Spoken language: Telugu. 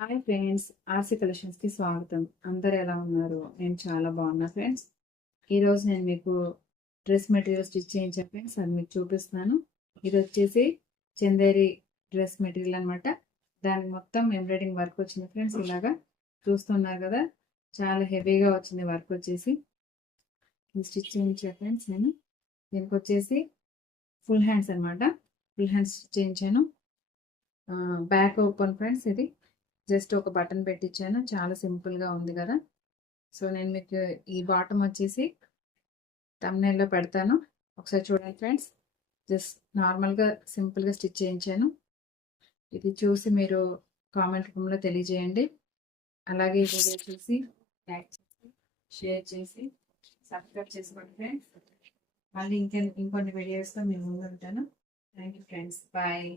హాయ్ ఫ్రెండ్స్, ఆర్సీ కలెక్షన్స్కి స్వాగతం. అందరు ఎలా ఉన్నారు? నేను చాలా బాగున్నా ఫ్రెండ్స్. ఈరోజు నేను మీకు డ్రెస్ మెటీరియల్ స్టిచ్ చేయించా ఫ్రెండ్స్, అది మీకు చూపిస్తున్నాను. ఇది వచ్చేసి చందేరి డ్రెస్ మెటీరియల్ అనమాట. దానికి మొత్తం ఎంబ్రాయిడింగ్ వర్క్ వచ్చింది ఫ్రెండ్స్. ఇలాగా చూస్తున్నారు కదా, చాలా హెవీగా వచ్చింది వర్క్ వచ్చేసి. ఇది స్టిచ్ చేయించా ఫ్రెండ్స్ నేను. దీనికి వచ్చేసి ఫుల్ హ్యాండ్స్ అనమాట. ఫుల్ హ్యాండ్స్ స్టిచ్ చేయించాను. Back open friends. ఇది జస్ట్ ఒక బటన్ పెట్టించాను, చాలా సింపుల్గా ఉంది కదా. సో నేను మీకు ఈ బాటమ్ వచ్చేసి thumbnail లో పెడతాను, ఒకసారి చూడండి ఫ్రెండ్స్. జస్ట్ నార్మల్గా సింపుల్గా స్టిచ్ చేయించాను. ఇది చూసి మీరు కామెంట్ రూపంలో తెలియజేయండి. అలాగే ఈ వీడియో చూసి లైక్ చేసి షేర్ చేసి సబ్స్క్రైబ్ చేసుకోండి ఫ్రెండ్స్. మళ్ళీ ఇంకొన్ని వీడియోస్తో మేము ముందు ఉంటాను. Thank you friends, bye.